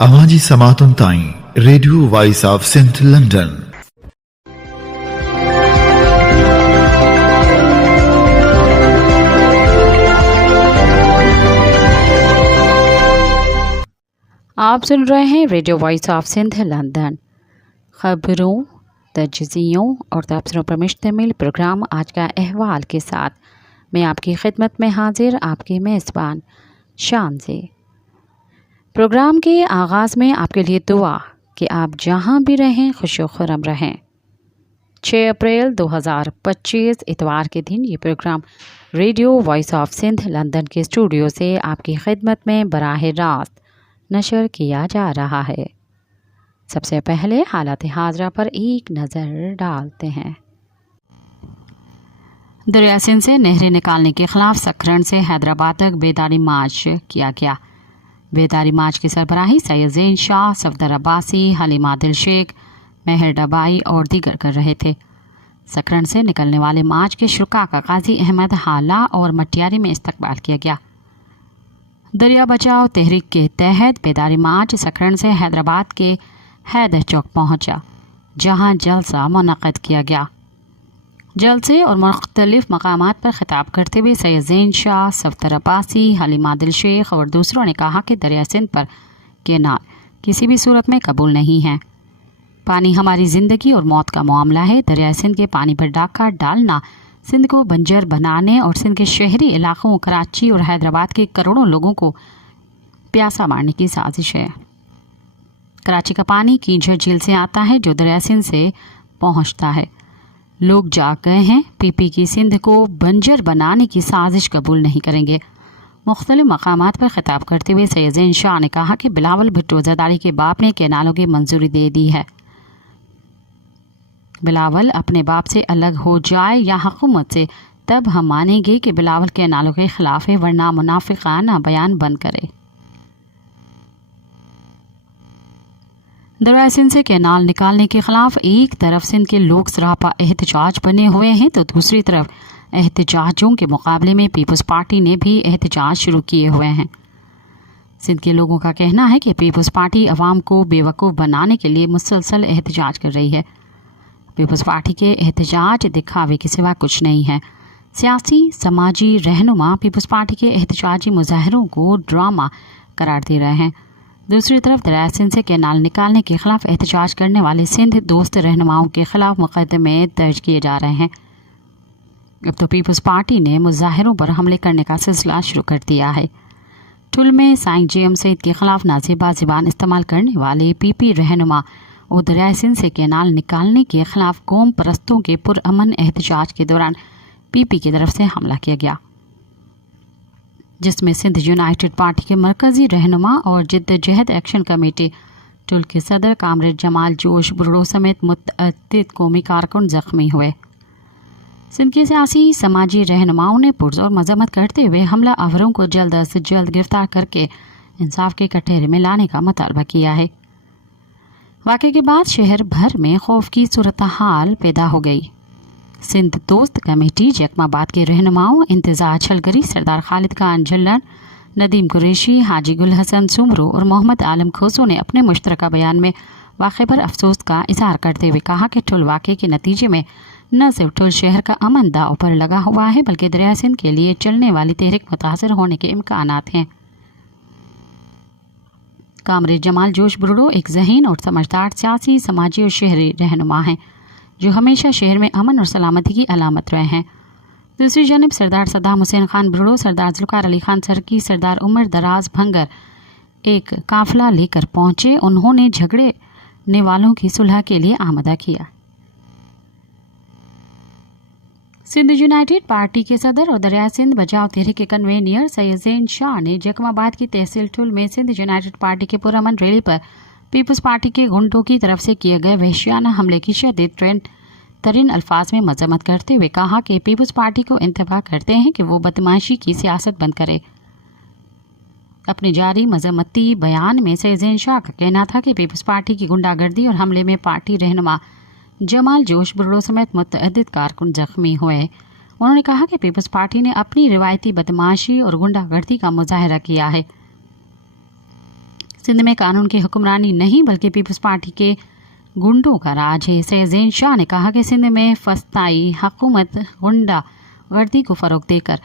आवाज़ी समातुन ताईं radio voice of Sindh London. आप सुन रहे हैं radio voice of Sindh London. ख़बरों, तजज़ियों और तबसरों पर मुश्तमिल प्रोग्राम आज का अहवाल के साथ मैं आपकी खिदमत में हाजिर आपके मेज़बान शान से। प्रोग्राम के आगाज़ में आपके लिए दुआ कि आप जहां भी रहें खुश व खुर्रम रहें। 6 अप्रैल 2025 इतवार के दिन ये program radio voice of Sindh London के स्टूडियो से आपकी खिदमत में बराह रास्त नशर किया जा रहा है। सबसे पहले हालात हाजरा पर एक नज़र डालते हैं। दरिया सिंध से नहरें निकालने के खिलाफ सखरन से हैदराबाद तक बेदारी मार्च किया गया। बेदारी मार्च की सरबराही सैयद ज़ैन शाह, सफदर अब्बासी, हलीमा दिल शेख, मेहर डबाई और दीगर कर रहे थे। सखरन से निकलने वाले मार्च के शुरा का गाजी अहमद हाला और मटियारी में इस्तकबाल किया गया। दरिया बचाओ तहरीक के तहत बेदारी मार्च सखरन से हैदराबाद के हैदर चौक पहुंचा, जहां जलसा मुनक़्क़िद किया गया। जलसे और मुख्तलिफ मकामात पर खिताब करते हुए सैयद ज़ैन शाह, सफदर अब्बासी, हलीमा दिल शेख और दूसरों ने कहा कि दरिया सिंध पर केनाल किसी भी सूरत में कबूल नहीं है। पानी हमारी ज़िंदगी और मौत का मामला है। दरिया सिंध के पानी पर डाका डालना सिंध को बंजर बनाने और सिंध के शहरी इलाकों, कराची और हैदराबाद के करोड़ों लोगों को प्यासा मारने की साजिश है। कराची का पानी कींझर झील से आता है जो दरिया सिंध से पहुंचता है। लोग जाग गए हैं। पीपी की सिंध को बंजर बनाने की साजिश कबूल नहीं करेंगे। मुख्तलिफ मकामात पर खिताब करते हुए सैयद ज़ैन शाह ने कहा कि बिलावल भुट्टो ज़रदारी के बाप ने केनालों की मंजूरी दे दी है। बिलावल अपने बाप से अलग हो जाए या हुकूमत से, तब हम मानेंगे कि बिलावल केनालों के खिलाफ है, वरना मुनाफिकाना बयान बंद करे। दरिया सिंध से केनाल निकालने के खिलाफ एक तरफ सिंध के लोग सरापा एहतजाज बने हुए हैं तो दूसरी तरफ एहतजाजों के मुकाबले में पीपल्स पार्टी ने भी एहतजाज शुरू किए हुए हैं। सिंध के लोगों का कहना है कि पीपल्स पार्टी अवाम को बेवकूफ़ बनाने के लिए मुसलसल एहतजाज कर रही है। पीपल्स पार्टी के एहतजाज दिखावे के सिवा कुछ नहीं है। सियासी समाजी रहनुमा पीपल्स पार्टी के एहतजाजी मुजाहरों को ड्रामा करार दे रहे हैं। दूसरी तरफ दरिया सिंध से केनाल निकालने के खिलाफ एहतजाज करने वाले सिंध दोस्त रहनुमाओं के खिलाफ मुकदमे दर्ज किए जा रहे हैं। अब तो पीपल्स पार्टी ने मुजाहिरों पर हमले करने का सिलसिला शुरू कर दिया है। ठुल में साईं जेएम सईद के खिलाफ नाजेबा ज़बान इस्तेमाल करने वाले पीपी रहनुमा और दरिया सिंध से केनाल निकालने के खिलाफ कौम परस्तों के पुरअमन एहतजाज के दौरान पीपी की तरफ से हमला किया गया, जिसमें सिंध यूनाइटेड पार्टी के मरकजी रहनुमा और जिद्दोजहद एक्शन कमेटी टुल के सदर कामरेड जमाल जोश बुरड़ो समेत मुतअद्दिद कौमी कारकुन जख्मी हुए। सिंध के सियासी समाजी रहनुमाओं ने पुरज़ोर मजम्मत करते हुए हमला आवरों को जल्द से जल्द गिरफ्तार करके इंसाफ के कटहरे में लाने का मुतालबा किया है। वाक़े के बाद शहर भर में खौफ की सूरत हाल पैदा हो गई। सिंध दोस्त कमेटी जैकमाबाद के रहनुमाओं इंतज़ार छलगरी, सरदार खालिद खान झल्लर, नदीम कुरैशी, हाजी गुल हसन सुमरो और मोहम्मद आलम खोसो ने अपने मुश्तरका बयान में वाक़े पर अफसोस का इजहार करते हुए कहा कि ठुल वाक़े के नतीजे में न सिर्फ ठुल शहर का अमन दांव पर लगा हुआ है, बल्कि दरिया सिंध के लिए चलने वाली तहरीक मुतासर होने के इम्कानात हैं। कामरेड जमाल जोश बुरड़ो एक ज़हीन और समझदार सियासी, समाजी और शहरी रहनुमा हैं जो हमेशा शहर में अमन और सलामती की अलामत रहे हैं। दूसरी जानब सरदार सद्दाम हुसैन खान बुरड़ो, सरदार जुल्फ़िकार अली खान सरकी, सरदार उमर दराज भंगर एक काफिला लेकर पहुंचे। उन्होंने झगड़ने वालों की सुलह के लिए आमदा किया। सिंध यूनाइटेड पार्टी के सदर और दरिया सिंध बचाओ तहरीक के कन्वेनियर सैयद ज़ैन शाह ने जैकमाबाद की तहसील ठुल में सिंध यूनाइटेड पार्टी के पुरअमन रैली पर पीपल्स पार्टी के गुंडों की तरफ से किए गए वहशियाना हमले की शदीद तरीन अल्फाज में मजम्मत करते हुए कहा कि पीपल्स पार्टी को इंतबाह करते हैं कि वो बदमाशी की सियासत बंद करे। अपने जारी मजम्मती बयान में सैयद ज़ैन शाह का कहना था कि पीपल्स पार्टी की गुंडागर्दी और हमले में पार्टी रहनुमा जमाल जोश बुरड़ो समेत मुतअद्दिद कारकुन जख्मी हुए। उन्होंने कहा कि पीपल्स पार्टी ने अपनी रिवायती बदमाशी और गुंडागर्दी का मुजाहरा किया है। सिंध में कानून की हुक्मरानी नहीं बल्कि पीपल्स पार्टी के गुंडों का राज है। सैयद ज़ैन शाह ने कहा कि सिंध में फस्ताई हुकूमत गुंडा गर्दी को फ़रोग देकर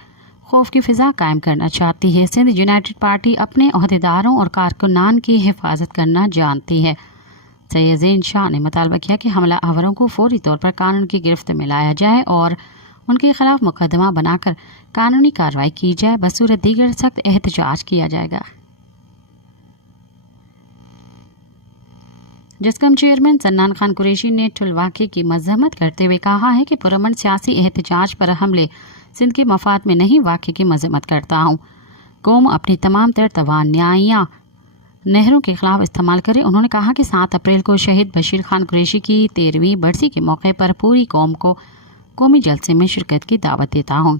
खौफ की फ़िज़ा कायम करना चाहती है। सिंध यूनाइटेड पार्टी अपने अहदेदारों और कारकुनान की हिफाजत करना जानती है। सैयद ज़ैन शाह ने मुतालबा किया कि हमला आवरों को फौरी तौर पर कानून की गिरफ्त में लाया जाए और उनके खिलाफ मुकदमा बनाकर कानूनी कार्रवाई की जाए, बसूरत दीगर सख्त एहतजाज किया जाएगा। जिसकम चेयरमैन सन्नान खान कुरैशी ने ठुलवाके की मजम्मत करते हुए कहा है कि पुरअमन सियासी एहतजाज पर हमले सिंध के मफाद में नहीं, वाक़े की मजम्मत करता हूँ। कौम अपनी तमाम तर तवानाइयाँ नहरों के खिलाफ इस्तेमाल करे। उन्होंने कहा कि 7 अप्रैल को शहीद बशीर खान कुरैशी की 13वीं बरसी के मौके पर पूरी कौम को कौमी जलसे में शिरकत की दावत देता हूँ।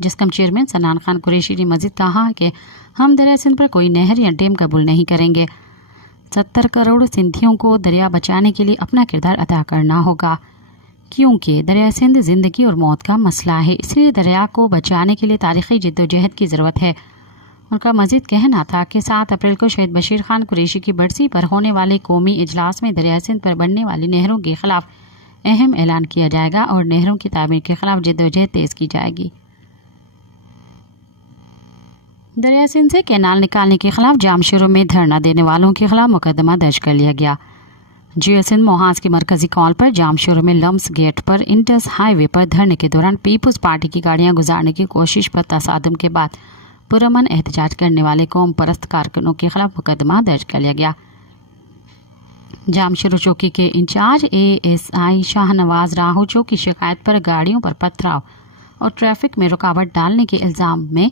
जिसकम चेयरमैन सन्नान खान कुरैशी ने मजीद कहा कि हम दरिया सिंध पर कोई नहर या डैम कबूल नहीं करेंगे। 70 करोड़ सिंधियों को दरिया बचाने के लिए अपना किरदार अदा करना होगा, क्योंकि दरिया सिंध ज़िंदगी और मौत का मसला है। इसलिए दरिया को बचाने के लिए तारीख़ी जद्दोजहद की ज़रूरत है। उनका मजीद कहना था कि 7 अप्रैल को शहीद बशीर खान कुरैशी की बरसी पर होने वाले कौमी इजलास में दरिया सिंध पर बनने वाली नहरों के खिलाफ अहम ऐलान किया जाएगा और नहरों की तामीर के खिलाफ जद्दोजहद तेज़ की जाएगी। दरिया सिंध से कैनाल निकालने के खिलाफ जामशोरों में धरना देने वालों के खिलाफ मुकदमा दर्ज कर लिया गया। जियो सिंध मोहाज की मरकजी कॉल पर जामशोरों में लम्स गेट पर इंडस हाईवे पर धरने के दौरान पीपल्स पार्टी की गाड़ियां गुजारने की कोशिश पर तसादम के बाद पुरअमन एहतजाज करने वाले कौम परस्त कारकुनों के खिलाफ मुकदमा दर्ज कर लिया गया। जामशोर चौकी के इंचार्ज ASI शाहनवाज राहूचो की शिकायत पर गाड़ियों पर पथराव और ट्रैफिक में रुकावट डालने के इल्ज़ाम में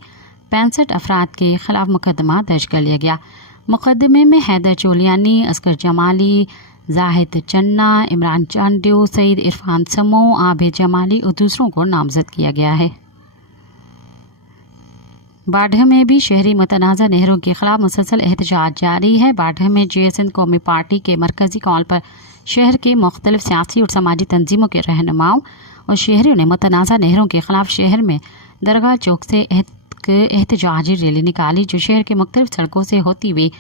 65 अफराद के खिलाफ मुकदमा दर्ज कर लिया गया। मुकदमे में हैदर चोलियानी, असगर जमाली, जाहिद चन्ना, इमरान चांडियो, सईद इरफान समो, आबिद जमाली और दूसरों को नामजद किया गया है। बाढ़ में भी शहरी मुतनाज़ा नहरों के खिलाफ मुसलसल एहतजाज जारी है। बाढ़ में JSN कौमी पार्टी के मरकजी कॉल पर शहर के मुख्तलिफ सियासी और समाजी तंजीमों के रहनुमाओं और शहरियों ने मुतनाज़ा नहरों के खिलाफ शहर में दरगाह चौक से एहतजाजी रैली निकाली, जो शहर के मुख्तलिफ सड़कों से होती हुई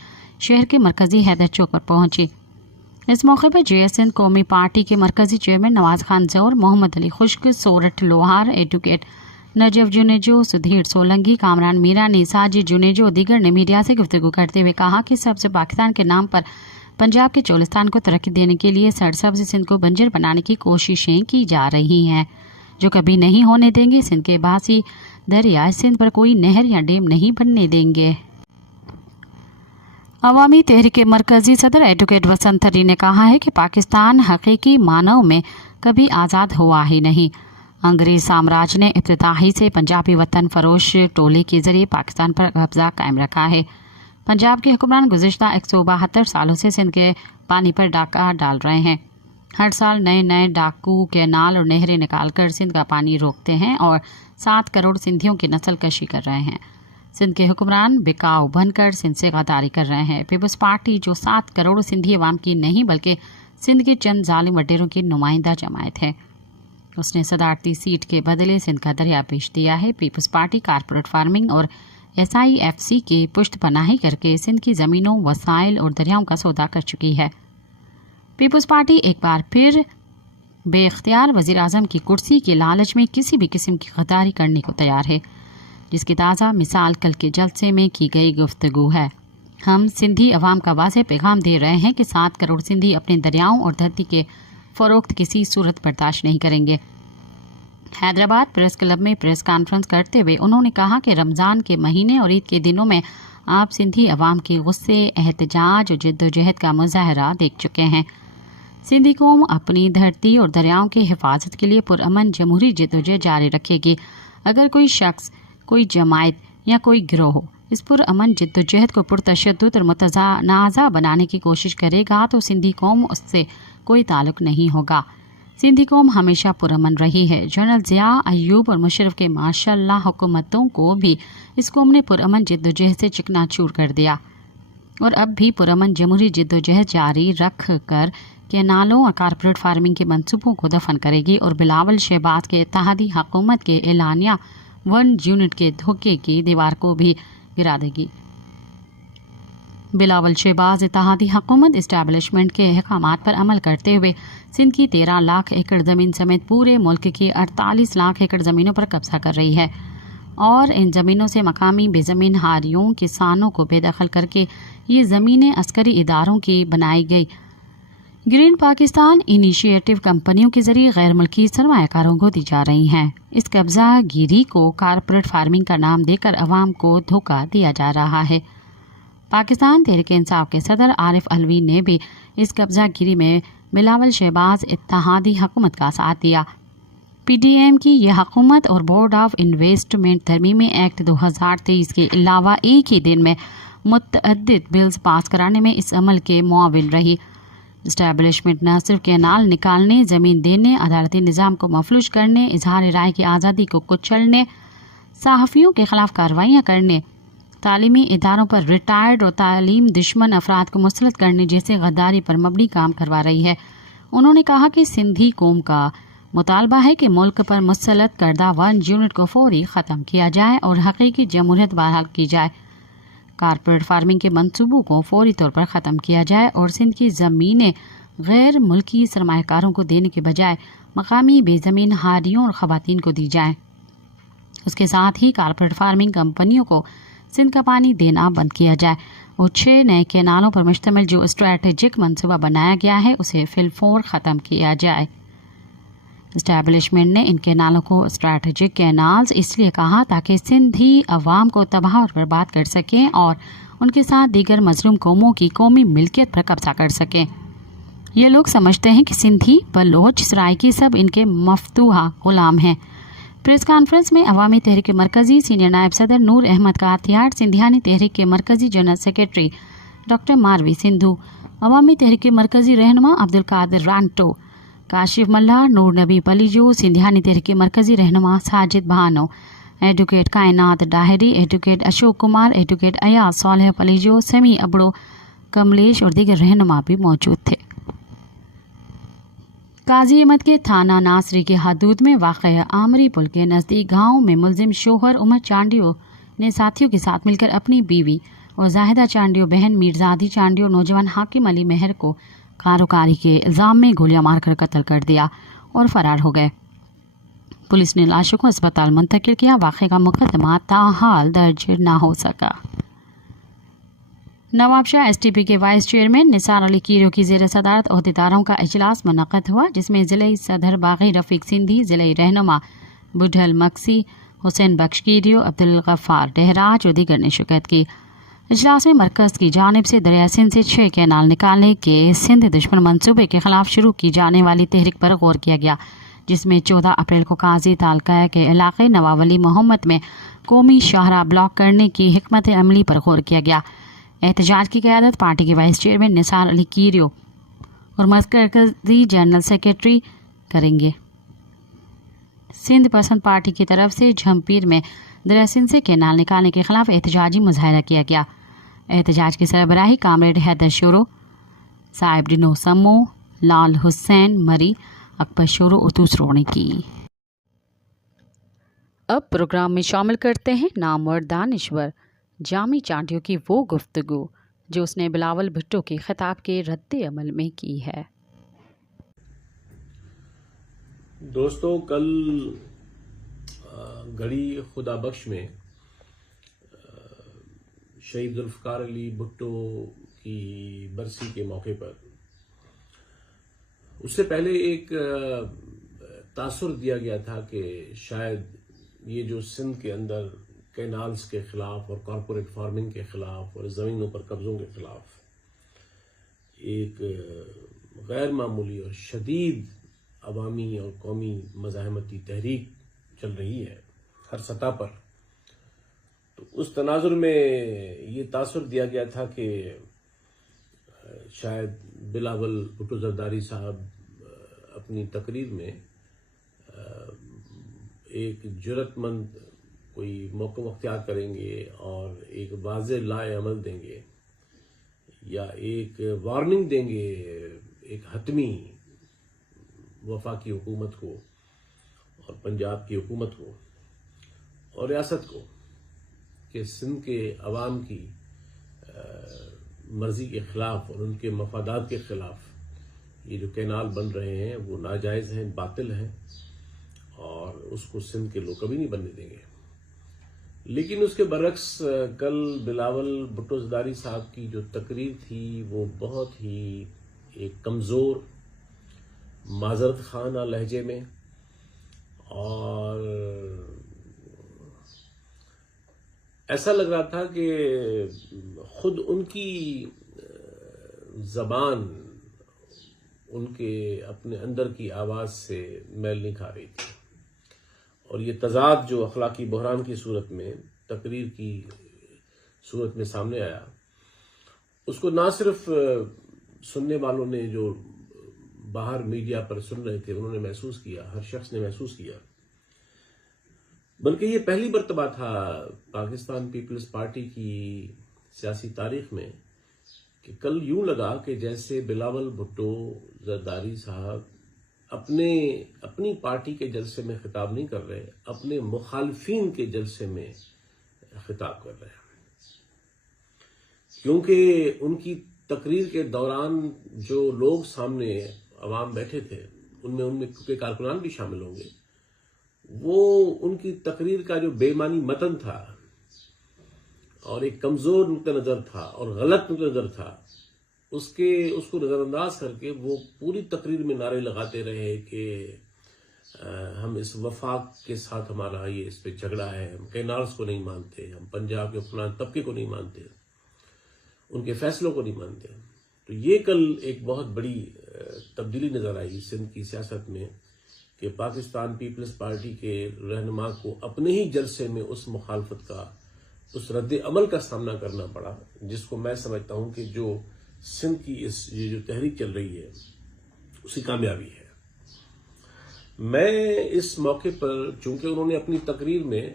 शहर के मरकजी हैदर चौक पर पहुंची। इस मौके पर JSN कौमी पार्टी के मरकजी चेयरमैन नवाज खान जौर, मोहम्मद अली खुश्क, सोरठ लोहार, एडवोकेट नजफ जुनेजो, सुधीर सोलंकी, कामरान मीरा ने, साजिद जुनेजो दीगर ने मीडिया से गुफ्तगू करते हुए कहा कि सबसे पाकिस्तान के नाम पर पंजाब के चोलिस्तान को तरक्की देने के लिए सरसब्ज सिंध को बंजर बनाने की कोशिशें की जा रही हैं, जो कभी नहीं होने देंगे। सिंध के बासी दरिया सिंध पर कोई नहर या डैम नहीं बनने देंगे। अवामी तहरीक के मरकजी सदर एडवोकेट वसंत तरी ने कहा है कि पाकिस्तान हकीकी मानव में कभी आज़ाद हुआ ही नहीं। अंग्रेज साम्राज्य ने इब्तिदाई से पंजाबी वतन फरोश टोले के जरिए पाकिस्तान पर कब्जा कायम रखा है। पंजाब के हुक्मरान गुज़िश्ता 172 सालों से सिंध के पानी पर डाका डाल रहे हैं। हर साल नए नए डाकू कैनाल और नहरें निकालकर सिंध का पानी रोकते हैं और 7 करोड़ सिंधियों की नस्ल कशी कर रहे हैं। सिंध के हुक्मरान बिकाऊ बनकर सिंध से गद्दारी कर रहे हैं। पीपल्स पार्टी जो 7 करोड़ सिंधी अवाम की नहीं बल्कि सिंध के चंद जालिम वडेरों की नुमाइंदा जमायत है। उसने सदारती सीट के बदले सिंध का दरिया बेच दिया है। पीपल्स पार्टी कारपोरेट फार्मिंग और SIFC की पुष्ट पनाही करके सिंध की ज़मीनों, वसाइल और दरियाओं का सौदा कर चुकी है। पीपल्स पार्टी एक बार फिर बेख्तियार वज़ीर आज़म की कुर्सी के लालच में किसी भी किस्म की गद्दारी करने को तैयार है, जिसकी ताज़ा मिसाल कल के जलसे में की गई गुफ्तगू है। हम सिंधी अवाम का वाज़ेह पैगाम दे रहे हैं कि 7 करोड़ सिंधी अपने दरियाओं और धरती के फ़रोख्त किसी सूरत बर्दाश्त नहीं करेंगे। हैदराबाद प्रेस क्लब में प्रेस कॉन्फ्रेंस करते हुए उन्होंने कहा कि रमज़ान के महीने और ईद के दिनों में आप सिंधी अवाम के गुस्से, एहतजाज और जद्दोजहद का मुजाहरा देख चुके हैं। सिंधी कौम अपनी धरती और दरियाओं की हिफाजत के लिए पुरअमन जमहूरी जद्दोजहद जारी रखेगी। अगर कोई शख्स, कोई जमायत या कोई गिरोह इस पुरअमन जद्दोजहद को पुरतशद्दुद और मुतनाज़ा बनाने की कोशिश करेगा तो सिंधी कौम उससे कोई ताल्लुक़ नहीं होगा। सिंधी कौम हमेशा पुरअमन रही है। जनरल ज़िया, अय्यूब और मुशर्रफ के माशाअल्लाह हुकूमतों को भी इस कौम ने पुरअमन जद्दोजहद से चिकनाचूर कर दिया और अब भी पुरअमन जमहूरी जद्दोजहद जारी रख कर कैनालों और कारपोरेट फार्मिंग के मंसूबों को दफन करेगी और बिलावल शहबाज के इत्तेहादी हुकूमत के एलानिया 1 यूनिट के धोखे की दीवार को भी गिरा देगी। बिलावल शहबाज इत्तेहादी हुकूमत इस्टेब्लिशमेंट के अहकामात पर अमल करते हुए सिंध की 13 लाख एकड़ ज़मीन समेत पूरे मुल्क की 48 लाख एकड़ ज़मीनों पर कब्जा कर रही है और इन ज़मीनों से मकामी बेज़मीन हारियों किसानों को बेदखल करके ये ज़मीनें अस्करी इदारों की बनाई गई। ग्रीन पाकिस्तान इनिशिएटिव कंपनियों के जरिए गैर मुल्की सरमायाकारों को दी जा रही हैं। इस कब्जा गिरी को कारपोरेट फार्मिंग का नाम देकर अवाम को धोखा दिया जा रहा है। पाकिस्तान तहरीक इंसाफ के सदर आरिफ अलवी ने भी इस कब्जा गिरी में बिलावल शहबाज इत्तेहादी हुकूमत का साथ दिया। पीडीएम की यह हुकूमत और बोर्ड ऑफ इन्वेस्टमेंट तरमीमी एक्ट 2023 के अलावा एक ही दिन में मुतअद्दिद बिल्स पास कराने में इस अमल के मुआविन रही। इस्टेब्लिशमेंट न सिर्फ कैनाल निकालने, ज़मीन देने, अदालती निज़ाम को मफलूज करने, इजहार राय की आज़ादी को कुचलने, सहाफ़ियों के खिलाफ कार्रवाइयाँ करने, तालीमी इदारों पर रिटायर्ड और तालीम दुश्मन अफराद को मुसलत करने जैसे गद्दारी पर मबनी काम करवा रही है। उन्होंने कहा कि सिंधी कौम का मुतालबा है कि मुल्क पर मुसलत करदा 1 यूनिट को फौरी ख़त्म किया जाए और हकीकी जमहूरियत बहाल की जाए। कारपोरेट फार्मिंग के मंसूबों को फौरी तौर पर ख़त्म किया जाए और सिंध की ज़मीनें गैर मुल्की सरमायाकारों को देने के बजाय मकामी बेज़मीन हारियों और ख़वातीन को दी जाए। उसके साथ ही कारपोरेट फार्मिंग कंपनियों को सिंध का पानी देना बंद किया जाए और 6 नए कैनालों पर मुश्तमिल जो स्ट्रैटेजिक मंसूबा बनाया गया है उसे फिलफौर ख़त्म किया जाए। इस्टेब्लिशमेंट ने इन कैनालों को स्ट्रैटेजिक कैनाल्स इसलिए कहा ताकि सिंधी अवाम को तबाह और बर्बाद कर सकें और उनके साथ दीगर मजलूम कौमों की कौमी मिल्कियत पर कब्जा कर सकें। ये लोग समझते हैं कि सिंधी, बलोच, सराइकी सब इनके मफतूहा गुलाम हैं। प्रेस कॉन्फ्रेंस में अवामी तहरीक मरकज़ी सीनियर नायब सदर नूर अहमद कातियाड़, सिंधियानी तहरीक के मरकज़ी जनरल सेक्रेटरी डॉक्टर मारवी सिंधु, अवामी तहरीक मरकज़ी रहनुमा अब्दुल कादिर रांटो, काशिफ मल्ला, नूर नबी पलीजो, सिंधियानी तहरीक मरकज़ी रहनुमा साजिद भानो, एडवोकेट कायनात डाहरी, एडवोकेट अशोक कुमार, एडवोकेट अयाज सालेह पलीजो, समी अबड़ो, कमलेश और दीगर रहनुमा भी मौजूद थे। काजी अहमद के थाना नासरी के हदूद में वाक़ आमरी पुल के नज़दीक गांव में मुलजिम शोहर उमर चांडियो ने साथियों के साथ मिलकर अपनी बीवी और जाहिदा चांडियो बहन मीरजादी चांडियो नौजवान हाकिम अली मेहर को कारोकारी के इल्ज़ाम में गोलियां मारकर कत्ल कर दिया और फरार हो गए। पुलिस ने लाशों को अस्पताल मुंतकिल किया। वाक़े का मुकदमा ताहाल दर्ज न हो सका। नवाबशाह एसटीपी के वाइस चेयरमैन निसार अली कीरो की ज़ेर सदारत अहदेदारों का इजलास मुनक़्क़द हुआ, जिसमें ज़िले सदर बागी रफ़ीक सिंधी, ज़िले रहनुमा बुढ़ल मक्सी, हुसैन बख्श कीरियो, अब्दुल गफ़ार डहराज और दीगर ने शिरकत की। इजलास में मरकज़ की जानिब से दरिया सिंध से 6 कैनाल निकालने के सिंध दुश्मन मंसूबे के खिलाफ शुरू की जाने वाली तहरीक पर गौर किया गया, जिसमें 14 अप्रैल को काजी तालका के इलाके नवाब अली मोहम्मद में कौमी शाहरा ब्लॉक करने की हिकमत अमली पर गौर किया गया। एहतजाज की क़यादत पार्टी के वाइस चेयरमैन निसार अली कीरियो और मरकज़ी जनरल सेक्रेटरी करेंगे। सिंध पसंद पार्टी की तरफ से झमपीर में दरिया सिंध से कैनाल निकालने के खिलाफ एहतजाजी मुजाहरा किया गया। एहतजाज की सरबराही कामरेड हैदर शोरो, साहिब डिनो सम्मो, लाल हुसैन मरी, अकबर शोरो और दूसरों ने की। अब प्रोग्राम में शामिल करते हैं नामवर दानिश्वर जामी चांडियो की वो गुफ्तगू जो उसने बिलावल भुट्टो के खिताब के रद्द अमल में की है। दोस्तों, कल गढ़ी खुदा बख्श में शहीद जुल्फ़िकार अली भुट्टो की बरसी के मौके पर उससे पहले एक तासुर दिया गया था कि शायद ये जो सिंध के अंदर कैनाल्स के खिलाफ और कॉरपोरेट फार्मिंग के खिलाफ और ज़मीनों पर कब्ज़ों के खिलाफ एक गैर मामूली और शदीद अवामी और कौमी मज़ाहमती तहरीक चल रही है हर सतह पर, तो उस तनाजुर में ये तासुर दिया गया था कि शायद बिलावल भुट्टो ज़रदारी साहब अपनी तकरीर में एक जुर्रतमंद कोई मौक़िफ़ अख्तियार करेंगे और एक वाज़ेह लाए अमल देंगे या एक वार्निंग देंगे एक हतमी वफाकी हुकूमत को और पंजाब की हुकूमत को और रियासत को कि सिंध के अवाम की مرضی کے خلاف اور ان کے مفادات کے خلاف یہ جو کینال بن رہے ہیں وہ ناجائز ہیں، باطل ہیں، اور اس کو سندھ کے لوگ کبھی نہیں بننے دیں گے۔ لیکن اس کے برعکس کل بلاول بھٹو زرداری صاحب کی جو تقریر تھی وہ بہت ہی ایک کمزور، معذرت خانہ لہجے میں، اور ایسا لگ رہا تھا کہ خود ان کی زبان ان کے اپنے اندر کی آواز سے میل نہیں کھا رہی تھی، اور یہ تضاد جو اخلاقی بحران کی صورت میں، تقریر کی صورت میں سامنے آیا، اس کو نہ صرف سننے والوں نے جو باہر میڈیا پر سن رہے تھے انہوں نے محسوس کیا، ہر شخص نے محسوس کیا، بلکہ یہ پہلی مرتبہ تھا پاکستان پیپلز پارٹی کی سیاسی تاریخ میں کہ کل یوں لگا کہ جیسے بلاول بھٹو زرداری صاحب اپنی پارٹی کے جلسے میں خطاب نہیں کر رہے، اپنے مخالفین کے جلسے میں خطاب کر رہے ہیں، کیونکہ ان کی تقریر کے دوران جو لوگ سامنے عوام بیٹھے تھے ان میں کیونکہ کارکنان بھی شامل ہوں گے، وہ ان کی تقریر کا جو بے معنی متن تھا اور ایک کمزور نقطہ نظر تھا اور غلط نقطہ نظر تھا، اس کو نظر انداز کر کے وہ پوری تقریر میں نعرے لگاتے رہے کہ ہم اس وفاق کے ساتھ ہمارا یہ اس پہ جھگڑا ہے، ہم کینالز کو نہیں مانتے، ہم پنجاب کے فلاں طبقے کو نہیں مانتے، ان کے فیصلوں کو نہیں مانتے۔ تو یہ کل ایک بہت بڑی تبدیلی نظر آئی سندھ کی سیاست میں کہ پاکستان پیپلز پارٹی کے رہنما کو اپنے ہی جلسے میں اس مخالفت کا، اس رد عمل کا سامنا کرنا پڑا، جس کو میں سمجھتا ہوں کہ جو سندھ کی یہ جو تحریک چل رہی ہے اس کی کامیابی ہے۔ میں اس موقع پر چونکہ انہوں نے اپنی تقریر میں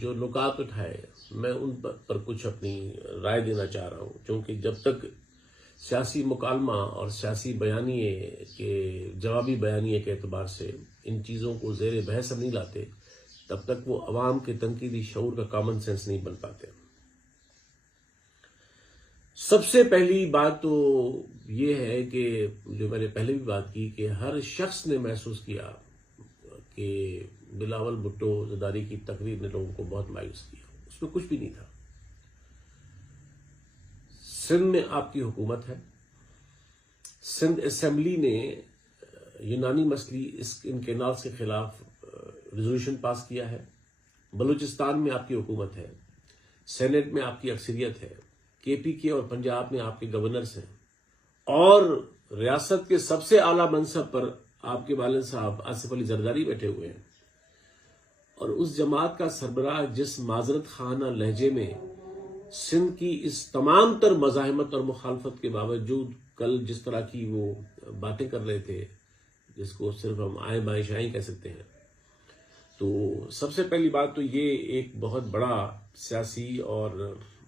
جو نکات اٹھائے میں ان پر کچھ اپنی رائے دینا چاہ رہا ہوں، چونکہ جب تک سیاسی مکالمہ اور سیاسی بیانیے کے جوابی بیانیے کے اعتبار سے ان چیزوں کو زیر بحث نہیں لاتے تب تک وہ عوام کے تنقیدی شعور کا کامن سینس نہیں بن پاتے۔ سب سے پہلی بات تو یہ ہے کہ جو میں نے پہلے بھی بات کی کہ ہر شخص نے محسوس کیا کہ بلاول بھٹو زرداری کی تقریر نے لوگوں کو بہت مایوس کیا، اس میں کچھ بھی نہیں تھا۔ سندھ میں آپ کی حکومت ہے، سندھ اسمبلی نے یونانی مسئلے ان کینالز کے خلاف ریزولوشن پاس کیا ہے، بلوچستان میں آپ کی حکومت ہے، سینٹ میں آپ کی اکثریت ہے، کے پی کے اور پنجاب میں آپ کے گورنرز ہیں، اور ریاست کے سب سے اعلیٰ منصب پر آپ کے والد صاحب آصف علی زرداری بیٹھے ہوئے ہیں، اور اس جماعت کا سربراہ جس معذرت خانہ لہجے میں سندھ کی اس تمام تر مزاحمت اور مخالفت کے باوجود کل جس طرح کی وہ باتیں کر رہے تھے جس کو صرف ہم آئیں بائیں شائیں کہہ سکتے ہیں، تو سب سے پہلی بات تو یہ ایک بہت بڑا سیاسی اور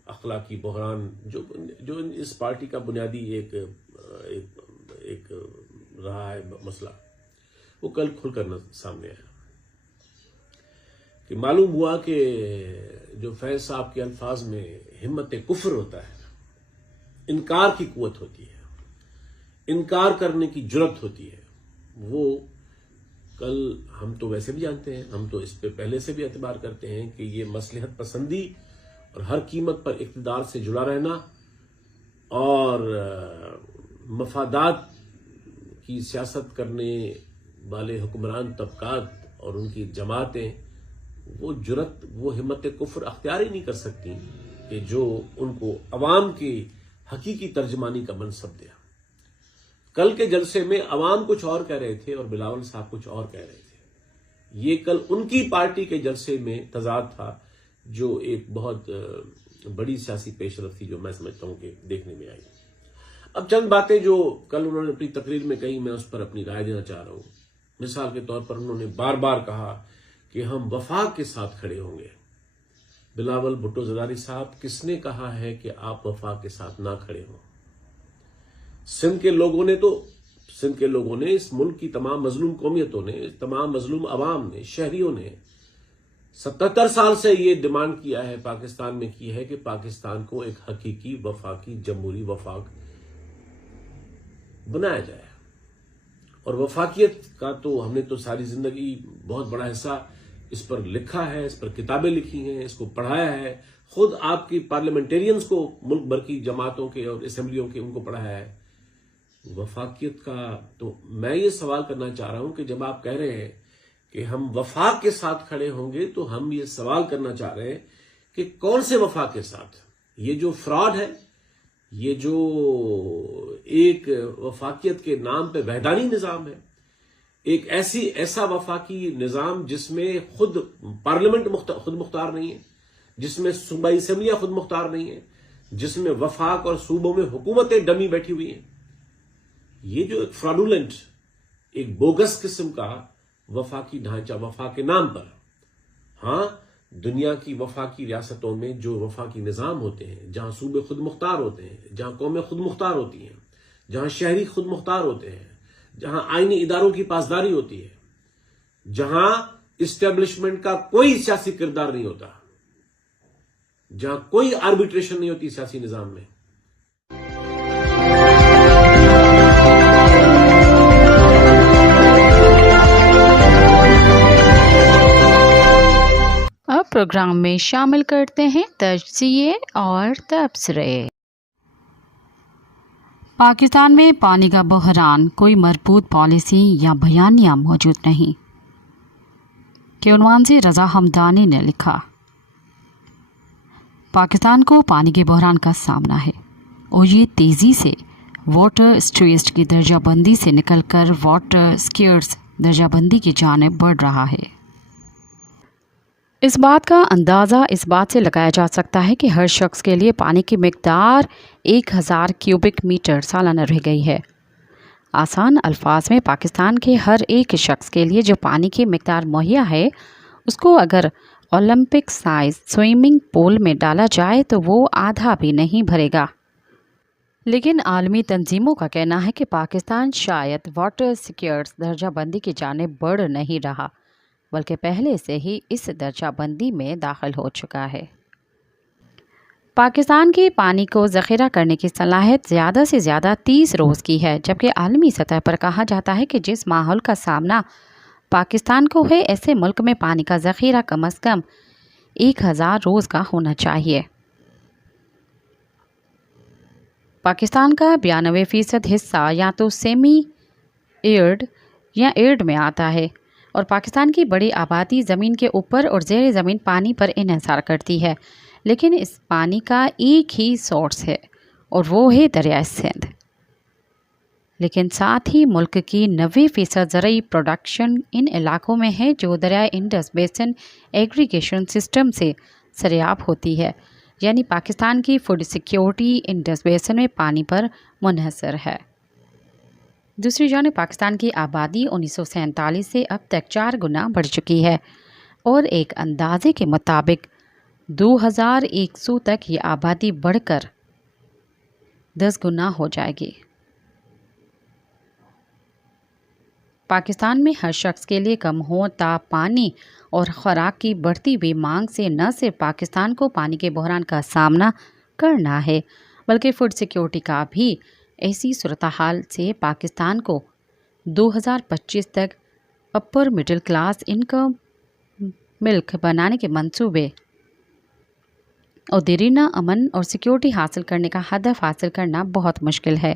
اخلاقی بحران جو اس پارٹی کا بنیادی ایک رہا ہے مسئلہ، وہ کل کھل کر سامنے آیا کہ معلوم ہوا کہ جو فیض صاحب کے الفاظ میں ہمت کفر ہوتا ہے، انکار کی قوت ہوتی ہے، انکار کرنے کی جرت ہوتی ہے، وہ کل ہم تو ویسے بھی جانتے ہیں، ہم تو اس پہ پہلے سے بھی اعتبار کرتے ہیں کہ یہ مصلحت پسندی اور ہر قیمت پر اقتدار سے جڑا رہنا اور مفادات کی سیاست کرنے والے حکمران طبقات اور ان کی جماعتیں وہ جرت، وہ ہمت کفر اختیار ہی نہیں کر سکتی کہ جو ان کو عوام کی حقیقی ترجمانی کا منصب دیا۔ کل کے جلسے میں عوام کچھ اور کہہ رہے تھے اور بلاول صاحب کچھ اور کہہ رہے تھے، یہ کل ان کی پارٹی کے جلسے میں تضاد تھا جو ایک بہت بڑی سیاسی پیش رفت تھی جو میں سمجھتا ہوں کہ دیکھنے میں آئی۔ اب چند باتیں جو کل انہوں نے اپنی تقریر میں کہی میں اس پر اپنی رائے دینا چاہ رہا ہوں۔ مثال کے طور پر انہوں نے بار بار کہا کہ ہم وفاق کے ساتھ کھڑے ہوں گے۔ بلاول بھٹو زرداری صاحب، کس نے کہا ہے کہ آپ وفاق کے ساتھ نہ کھڑے ہوں؟ سندھ کے لوگوں نے اس ملک کی تمام مظلوم قومیتوں نے، تمام مظلوم عوام نے، شہریوں نے 77 سال سے یہ ڈیمانڈ کیا ہے پاکستان میں کی ہے کہ پاکستان کو ایک حقیقی وفاقی جمہوری وفاق بنایا جائے. اور وفاقیت کا تو ہم نے تو ساری زندگی بہت بڑا حصہ اس پر لکھا ہے، اس پر کتابیں لکھی ہیں، اس کو پڑھایا ہے. خود آپ کی پارلیمنٹیرینز کو ملک بھر کی جماعتوں کے اور اسمبلیوں کے ان کو پڑھایا ہے. وفاقیت کا تو میں یہ سوال کرنا چاہ رہا ہوں کہ جب آپ کہہ رہے ہیں کہ ہم وفاق کے ساتھ کھڑے ہوں گے تو ہم یہ سوال کرنا چاہ رہے ہیں کہ کون سے وفاق کے ساتھ؟ یہ جو فراڈ ہے، یہ جو ایک وفاقیت کے نام پہ وحدانی نظام ہے، ایک ایسا وفاقی نظام جس میں خود پارلیمنٹ خود مختار نہیں ہے، جس میں صوبائی اسمبلیاں خود مختار نہیں ہیں، جس میں وفاق اور صوبوں میں حکومتیں ڈمی بیٹھی ہوئی ہیں. یہ جو ایک فراڈولنٹ، ایک بوگس قسم کا وفاقی ڈھانچہ وفاق کے نام پر. ہاں، دنیا کی وفاقی ریاستوں میں جو وفاقی نظام ہوتے ہیں، جہاں صوبے خود مختار ہوتے ہیں، جہاں قومیں خود مختار ہوتی ہیں، جہاں شہری خود مختار ہوتے ہیں، جہاں آئینی اداروں کی پاسداری ہوتی ہے، جہاں اسٹیبلشمنٹ کا کوئی سیاسی کردار نہیں ہوتا، جہاں کوئی آربیٹریشن نہیں ہوتی سیاسی نظام میں. اب پروگرام میں شامل کرتے ہیں تجزیے اور تبصرے. پاکستان میں پانی کا بحران، کوئی مربوط پالیسی یا بیانیہ موجود نہیں کے عنوان سے رضا حمدانی نے لکھا. پاکستان کو پانی کے بحران کا سامنا ہے اور یہ تیزی سے واٹر اسٹریسڈ کی درجہ بندی سے نکل کر واٹر سکیئرس درجہ بندی کی جانب بڑھ رہا ہے. اس بات کا اندازہ اس بات سے لگایا جا سکتا ہے کہ ہر شخص کے لیے پانی کی مقدار 1000 کیوبک میٹر سالانہ رہ گئی ہے. آسان الفاظ میں پاکستان کے ہر ایک شخص کے لیے جو پانی کی مقدار مہیا ہے، اس کو اگر اولمپک سائز سوئمنگ پول میں ڈالا جائے تو وہ آدھا بھی نہیں بھرے گا. لیکن عالمی تنظیموں کا کہنا ہے کہ پاکستان شاید واٹر سکیئرس درجہ بندی کی جانب بڑھ نہیں رہا، بلکہ پہلے سے ہی اس درجہ بندی میں داخل ہو چکا ہے. پاکستان کی پانی کو ذخیرہ کرنے کی صلاحیت زیادہ سے زیادہ 30 روز کی ہے، جبکہ عالمی سطح پر کہا جاتا ہے کہ جس ماحول کا سامنا پاکستان کو ہے، ایسے ملک میں پانی کا ذخیرہ کم از کم 1000 روز کا ہونا چاہیے. پاکستان کا 92% حصہ یا تو سیمی ایرڈ یا ایرڈ میں آتا ہے، اور پاکستان کی بڑی آبادی زمین کے اوپر اور زیر زمین پانی پر انحصار کرتی ہے. لیکن اس پانی کا ایک ہی سورس ہے اور وہ ہے دریائے سندھ. لیکن ساتھ ہی ملک کی 90% زرعی پروڈکشن ان علاقوں میں ہے جو دریائے انڈس بیسن ایگریگیشن سسٹم سے سریاب ہوتی ہے. یعنی پاکستان کی فوڈ سیکیورٹی انڈس بیسن میں پانی پر منحصر ہے. دوسری جانب پاکستان کی آبادی 1947 سے اب تک 4 گنا بڑھ چکی ہے، اور ایک اندازے کے مطابق 2100 تک یہ آبادی بڑھ کر 10 گنا ہو جائے گی. پاکستان میں ہر شخص کے لیے کم ہوتا پانی اور خوراک کی بڑھتی ہوئی مانگ سے نہ صرف پاکستان کو پانی کے بحران کا سامنا کرنا ہے، بلکہ فوڈ سیکیورٹی کا بھی. ایسی صورتحال سے پاکستان کو 2025 تک اپر مڈل کلاس انکم ملک بنانے کے منصوبے اور دیرینہ امن اور سیکیورٹی حاصل کرنے کا ہدف حاصل کرنا بہت مشکل ہے.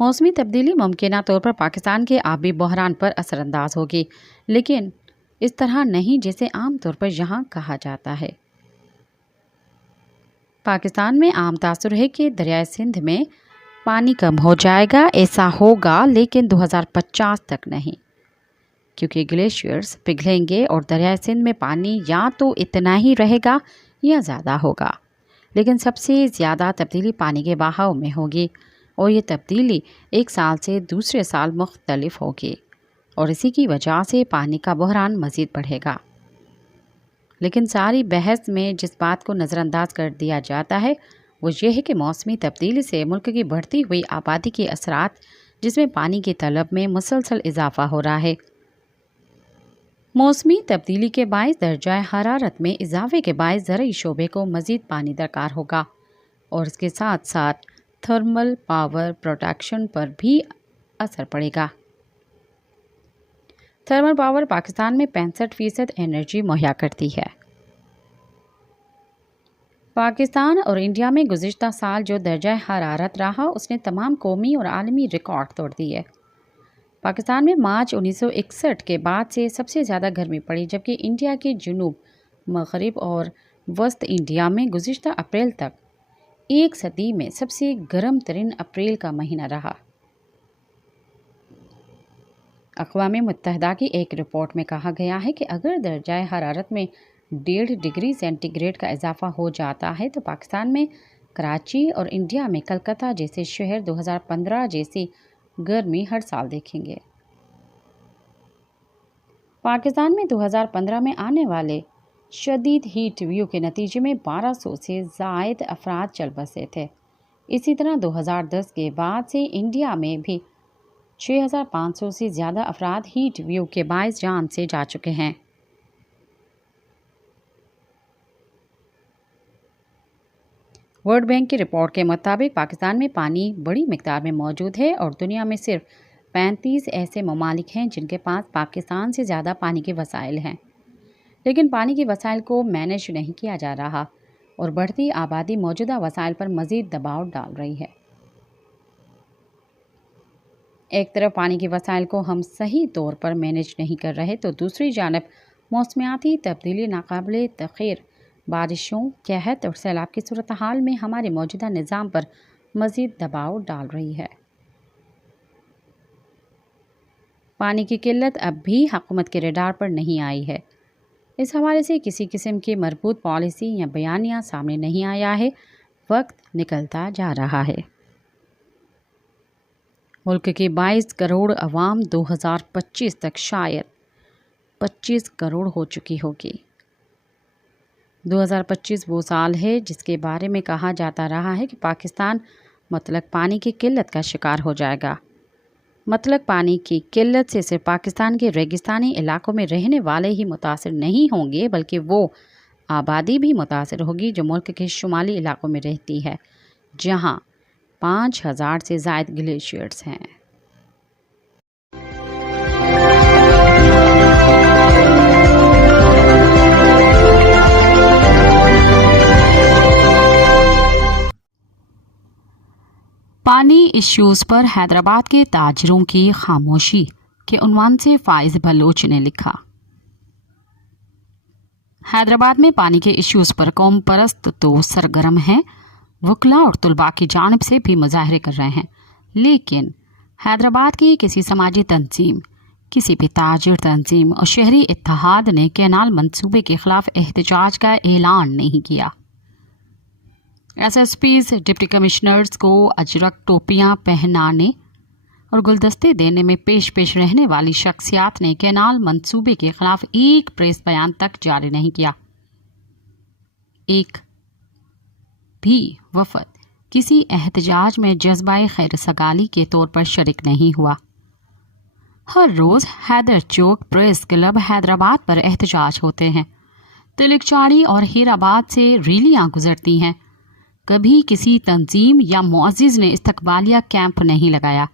موسمی تبدیلی ممکنہ طور پر پاکستان کے آبی بحران پر اثر انداز ہوگی، لیکن اس طرح نہیں جیسے عام طور پر یہاں کہا جاتا ہے. پاکستان میں عام تاثر ہے کہ دریائے سندھ میں پانی کم ہو جائے گا. ایسا ہوگا لیکن 2050 تک نہیں، کیونکہ گلیشیئرز پگھلیں گے اور دریائے سندھ میں پانی یا تو اتنا ہی رہے گا یا زیادہ ہوگا. لیکن سب سے زیادہ تبدیلی پانی کے بہاؤ میں ہوگی، اور یہ تبدیلی ایک سال سے دوسرے سال مختلف ہوگی، اور اسی کی وجہ سے پانی کا بحران مزید بڑھے گا. لیکن ساری بحث میں جس بات کو نظر انداز کر دیا جاتا ہے وہ یہ ہے کہ موسمی تبدیلی سے ملک کی بڑھتی ہوئی آبادی کے اثرات جس میں پانی کی طلب میں مسلسل اضافہ ہو رہا ہے۔ موسمی تبدیلی کے باعث درجہ حرارت میں اضافے کے باعث زرعی شعبے کو مزید پانی درکار ہوگا اور اس کے ساتھ ساتھ تھرمل پاور پروڈکشن پر بھی اثر پڑے گا۔ تھرمل پاور پاکستان میں 65% انرجی مہیا کرتی ہے۔ پاکستان اور انڈیا میں گزشتہ سال جو درجہ حرارت رہا اس نے تمام قومی اور عالمی ریکارڈ توڑ دیے۔ پاکستان میں مارچ 1961 کے بعد سے سب سے زیادہ گرمی پڑی، جبکہ انڈیا کے جنوب مغرب اور وسط انڈیا میں گزشتہ اپریل تک ایک صدی میں سب سے گرم ترین اپریل کا مہینہ رہا۔ اقوام متحدہ کی ایک رپورٹ میں کہا گیا ہے کہ اگر درجہ حرارت میں 1.5 ڈگری سینٹی گریڈ کا اضافہ ہو جاتا ہے تو پاکستان میں کراچی اور انڈیا میں کلکتہ جیسے شہر 2015 جیسی گرمی ہر سال دیکھیں گے۔ پاکستان میں 2015 میں آنے والے شدید ہیٹ ویو کے نتیجے میں 1200 سے زائد افراد چل بسے تھے۔ اسی طرح 2010 کے بعد سے انڈیا میں بھی 6500 سے زیادہ افراد ہیٹ ویو کے باعث جان سے جا چکے ہیں۔ ورلڈ بینک کی رپورٹ کے مطابق پاکستان میں پانی بڑی مقدار میں موجود ہے اور دنیا میں صرف 35 ایسے ممالک ہیں جن کے پاس پاکستان سے زیادہ پانی کے وسائل ہیں، لیکن پانی کے وسائل کو مینج نہیں کیا جا رہا اور بڑھتی آبادی موجودہ وسائل پر مزید دباؤ ڈال رہی ہے۔ ایک طرف پانی کے وسائل کو ہم صحیح طور پر مینج نہیں کر رہے تو دوسری جانب موسمیاتی تبدیلی، ناقابل تغیر بارشوں، قحط اور سیلاب کی صورتحال میں ہمارے موجودہ نظام پر مزید دباؤ ڈال رہی ہے۔ پانی کی قلت اب بھی حکومت کے ریڈار پر نہیں آئی ہے۔ اس حوالے سے کسی قسم کی مربوط پالیسی یا بیانیہ سامنے نہیں آیا ہے۔ وقت نکلتا جا رہا ہے۔ ملک کے 22 کروڑ عوام 2025 تک شاید 25 کروڑ ہو چکی ہوگی۔ 2025 وہ سال ہے جس کے بارے میں کہا جاتا رہا ہے کہ پاکستان مطلق پانی کی قلت کا شکار ہو جائے گا۔ مطلق پانی کی قلت سے صرف پاکستان کے ریگستانی علاقوں میں رہنے والے ہی متاثر نہیں ہوں گے بلکہ وہ آبادی بھی متاثر ہوگی جو ملک کے شمالی علاقوں میں رہتی ہے، جہاں 5000 سے زائد گلیشیئرز ہیں۔ پانی ایشوز پر حیدرآباد کے تاجروں کی خاموشی کے عنوان سے فائز بلوچ نے لکھا۔ حیدرآباد میں پانی کے ایشوز پر قوم پرست تو سرگرم ہیں، وکلاء اور طلباء کی جانب سے بھی مظاہرے کر رہے ہیں، لیکن حیدرآباد کی کسی سماجی تنظیم، کسی بھی تاجر تنظیم اور شہری اتحاد نے کینال منصوبے کے خلاف احتجاج کا اعلان نہیں کیا۔ S S Ps, deputy commissioners کو اجرک ٹوپیاں پہنانے اور گلدستے دینے میں پیش رہنے والی شخصیات نے کینال منصوبے کے خلاف ایک پریس بیان تک جاری نہیں کیا۔ ایک بھی وفد کسی احتجاج میں جذبہ خیر سگالی کے طور پر شریک نہیں ہوا۔ ہر روز حیدر چوک پریس کلب حیدرآباد پر احتجاج ہوتے ہیں، تلک چاڑی اور ہیرآباد سے ریلیاں گزرتی ہیں۔ کبھی کسی تنظیم یا معزز نے استقبالیہ کیمپ نہیں لگایا،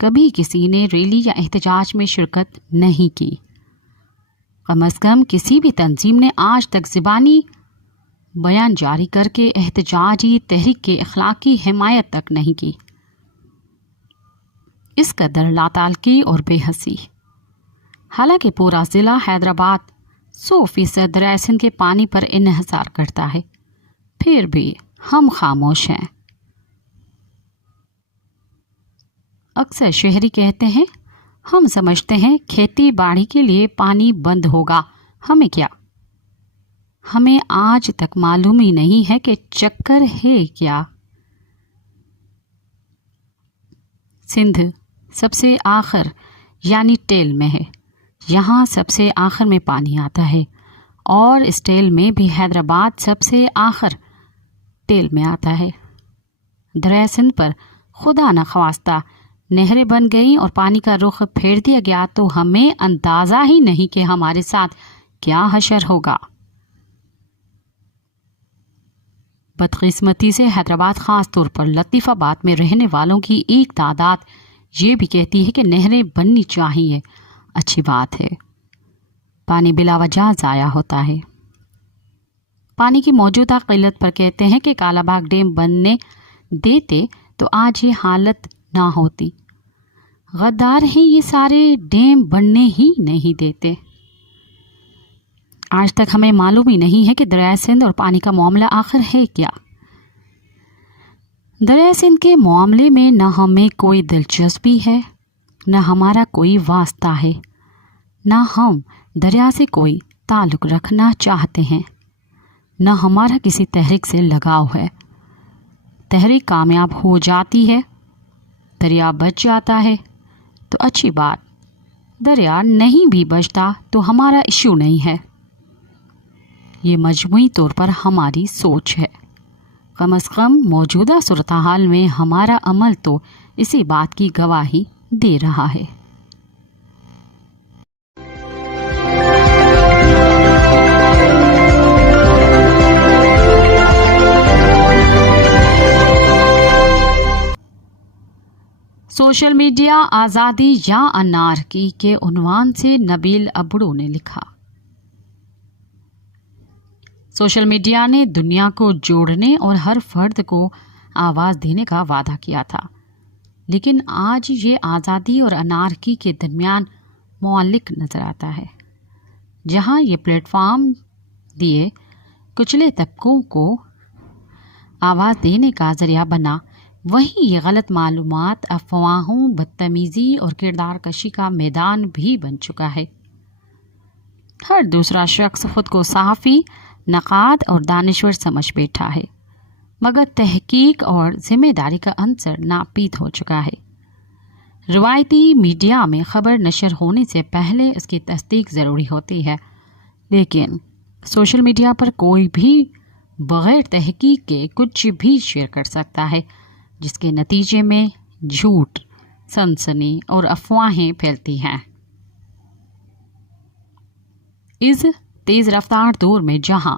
کبھی کسی نے ریلی یا احتجاج میں شرکت نہیں کی۔ کم از کم کسی بھی تنظیم نے آج تک زبانی بیان جاری کر کے احتجاجی تحریک کے اخلاقی حمایت تک نہیں کی۔ اس قدر لاتعلقی اور بے حسی، حالانکہ پورا ضلع حیدرآباد 100% دریا سندھ کے پانی پر انحصار کرتا ہے، پھر بھی ہم خاموش ہیں۔ اکثر شہری کہتے ہیں ہم سمجھتے ہیں کھیتی باڑی کے لیے پانی بند ہوگا، ہمیں کیا؟ ہمیں آج تک معلوم ہی نہیں ہے کہ چکر ہے کیا۔ سندھ سب سے آخر یعنی ٹیل میں ہے، یہاں سب سے آخر میں پانی آتا ہے، اور اس ٹیل میں بھی حیدرآباد سب سے آخر ٹیل میں آتا ہے۔ دریا سندھ پر خدا نخواستہ नहरें बन गईं और पानी का रुख फेर दिया गया तो हमें अंदाजा ही नहीं कि हमारे साथ क्या हशर होगा। बदकिस्मती से हैदराबाद, खास तौर पर लतीफ़ाबाद में रहने वालों की एक तादाद ये भी कहती है कि नहरें बननी चाहिए, अच्छी बात है। पानी बिलावजह ज़ाया होता है। पानी की मौजूदा किल्लत पर कहते हैं कि कालाबाग डैम बनने देते तो आज ये हालत ना होती। गद्दार हैं ये सारे, डैम बनने ही नहीं देते। आज तक हमें मालूम ही नहीं है कि दरिया सिंध और पानी का मामला आखिर है क्या। दरिया सिंध के मामले में न हमें कोई दिलचस्पी है, न हमारा कोई वास्ता है, न हम दरिया से कोई ताल्लुक़ रखना चाहते हैं, न हमारा किसी तहरीक से लगाव है। तहरीक कामयाब हो जाती है, दरिया बच जाता है तो अच्छी बात, दरिया नहीं भी बचता तो हमारा इशू नहीं है। ये मजमूई तौर पर हमारी सोच है। कम अज़ कम मौजूदा सूरत हाल में हमारा अमल तो इसी बात की गवाही दे रहा है। सोशल मीडिया आज़ादी या अनारकी के उन्वान से नबील अबड़ू ने लिखा, सोशल मीडिया ने दुनिया को जोड़ने और हर फर्द को आवाज़ देने का वादा किया था, लेकिन आज ये आज़ादी और अनारकी के दरमियान मुअल्लिक नज़र आता है। जहाँ ये प्लेटफॉर्म दिए कुचले तबकों को आवाज़ देने का ज़रिया बना, वहीं ये गलत मालूमात, अफवाहों, बदतमीज़ी और किरदार कशी का मैदान भी बन चुका है। हर दूसरा शख्स खुद को सहाफ़ी, नक़ाद और दानिश्वर समझ बैठा है, मगर तहकीक और ज़िम्मेदारी का अंसर नापीद हो चुका है। रवायती मीडिया में ख़बर नशर होने से पहले उसकी तस्दीक ज़रूरी होती है, लेकिन सोशल मीडिया पर कोई भी बग़ैर तहकीक के कुछ भी शेयर कर सकता है, जिसके नतीजे में झूठ, सनसनी और अफवाहें फैलती हैं। इस तेज़ रफ्तार दौर में जहां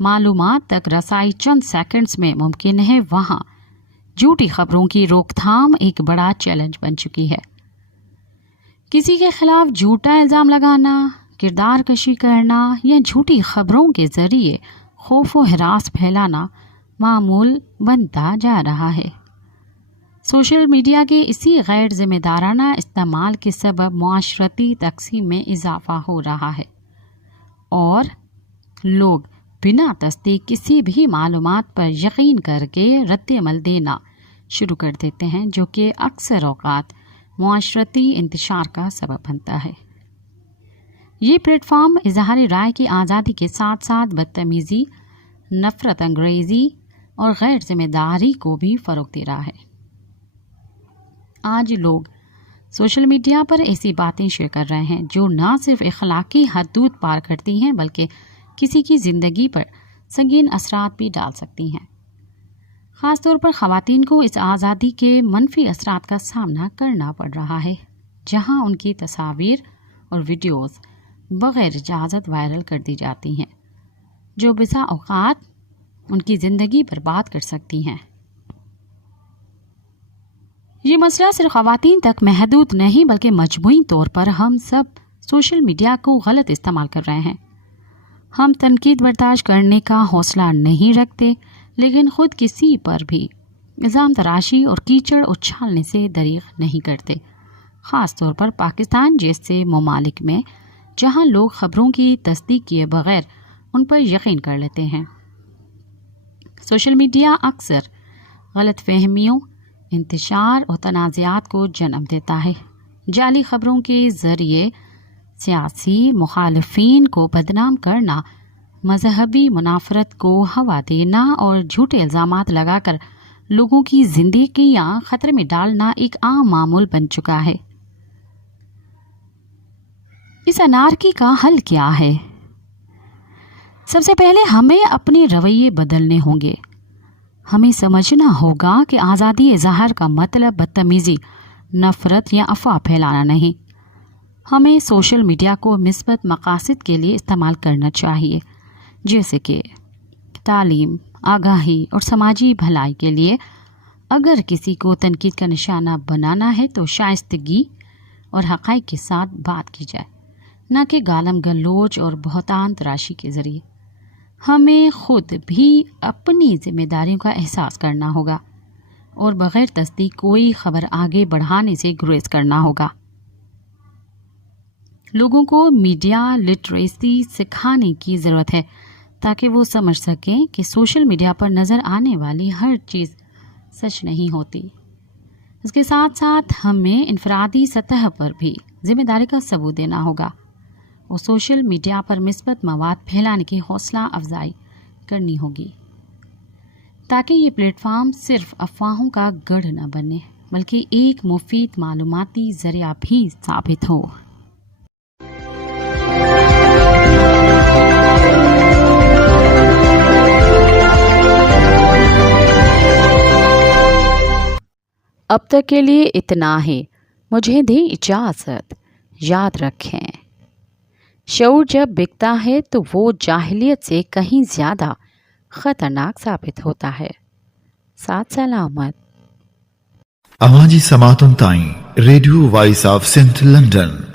मालूमात तक रसाई चंद सेकंड्स में मुमकिन है, वहां झूठी खबरों की रोकथाम एक बड़ा चैलेंज बन चुकी है। किसी के खिलाफ झूठा इल्ज़ाम लगाना, किरदार कशी करना या झूठी खबरों के ज़रिए खौफ व हरास फैलाना मामूल बनता जा रहा है। सोशल मीडिया के इसी गैर जिम्मेदाराना इस्तेमाल के सबब मुआशरती तकसीम में इजाफा हो रहा है और लोग बिना तस्दीक किसी भी मालूमात पर यकीन करके रद्द-ए-अमल देना शुरू कर देते हैं, जो कि अक्सर औक़ात मुआशरती इंतशार का सबब बनता है। ये प्लेटफॉर्म इज़हार राय की आज़ादी के साथ साथ बदतमीज़ी, नफ़रत अंग्रेज़ी और गैर जिम्मेदारी को भी फ़रोग़ दे रहा है। आज लोग सोशल मीडिया पर ऐसी बातें शेयर कर रहे हैं जो न सिर्फ अखलाकी हदूद पार करती हैं, बल्कि किसी की ज़िंदगी पर संगीन असरात भी डाल सकती हैं। ख़ास तौर पर ख़वातीन को इस आज़ादी के मनफी असरात का सामना करना पड़ रहा है, जहां उनकी तस्वीर और वीडियोस बग़ैर इजाज़त वायरल कर दी जाती हैं, जो बिसा औक़ात उनकी ज़िंदगी बर्बाद कर सकती हैं। ये मसला सिर्फ ख़वातीन तक महदूद नहीं, बल्कि मजमूई तौर पर हम सब सोशल मीडिया को गलत इस्तेमाल कर रहे हैं। हम तनकीद बर्दाश्त करने का हौसला नहीं रखते, लेकिन ख़ुद किसी पर भी इल्ज़ाम तराशी और कीचड़ उछालने से दरीग़ नहीं करते। ख़ास तौर पर पाकिस्तान जैसे ममालिक में, जहाँ लोग ख़बरों की तस्दीक किए बग़ैर उन पर यकीन कर लेते हैं। सोशल मीडिया अक्सर गलत फहमियों, इंतशार और तनाज़ात को जन्म देता है। जाली ख़बरों के ज़रिए सियासी मुखालिफिन को बदनाम करना, मजहबी मुनाफरत को हवा देना और झूठे इल्ज़ामात लगाकर लोगों की ज़िंदगियाँ ख़तरे में डालना एक आम मामूल बन चुका है। इस अनारकी का हल क्या है? सबसे पहले हमें अपने रवैये बदलने होंगे। हमें समझना होगा कि आज़ादी इज़हार का मतलब बदतमीज़ी, नफरत या अफवाह फैलाना नहीं। हमें सोशल मीडिया को मिस्बत मकासद के लिए इस्तेमाल करना चाहिए, जैसे कि तालीम, आगाही और समाजी भलाई के लिए। अगर किसी को तनकीद का निशाना बनाना है तो शाइस्तगी और हक़ाइक़ के साथ बात की जाए, न कि गालम गलोच और बहतान तराशी के ज़रिए। हमें खुद भी अपनी जिम्मेदारियों का एहसास करना होगा और बग़ैर तस्दीक कोई खबर आगे बढ़ाने से गुरेज करना होगा। लोगों को मीडिया लिटरेसी सिखाने की ज़रूरत है ताकि वो समझ सकें कि सोशल मीडिया पर नज़र आने वाली हर चीज़ सच नहीं होती। इसके साथ साथ हमें इनफरादी सतह पर भी जिम्मेदारी का सबूत देना होगा और सोशल मीडिया पर मिस्बत मवाद फैलाने की हौसला अफजाई करनी होगी, ताकि ये प्लेटफॉर्म सिर्फ अफवाहों का गढ़ न बने बल्कि एक मुफीद मालूमाती ज़रिया भी साबित हो। अब तक के लिए इतना ही। मुझे दें इजाज़त। याद रखें, शऊर जब बिकता है तो वो जाहिलियत से कहीं ज़्यादा ख़तरनाक साबित होता है। साथ सलामत। अवाजी समातुन ताई radio voice of Sindh London.